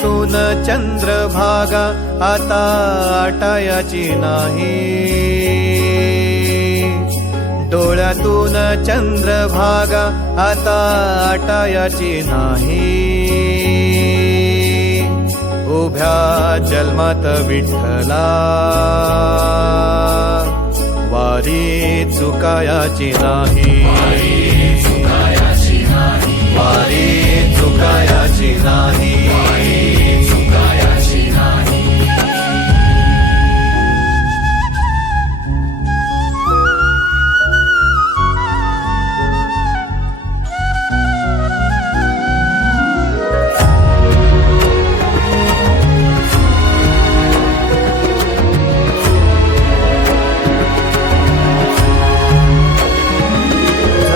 तुन चंद्रभागा आता आतायची नाही डोळ्यातून चंद्रभागा आता आतायची नाही उभ्या जन्मत विठ्ठला वारी चुकायची नाही वडी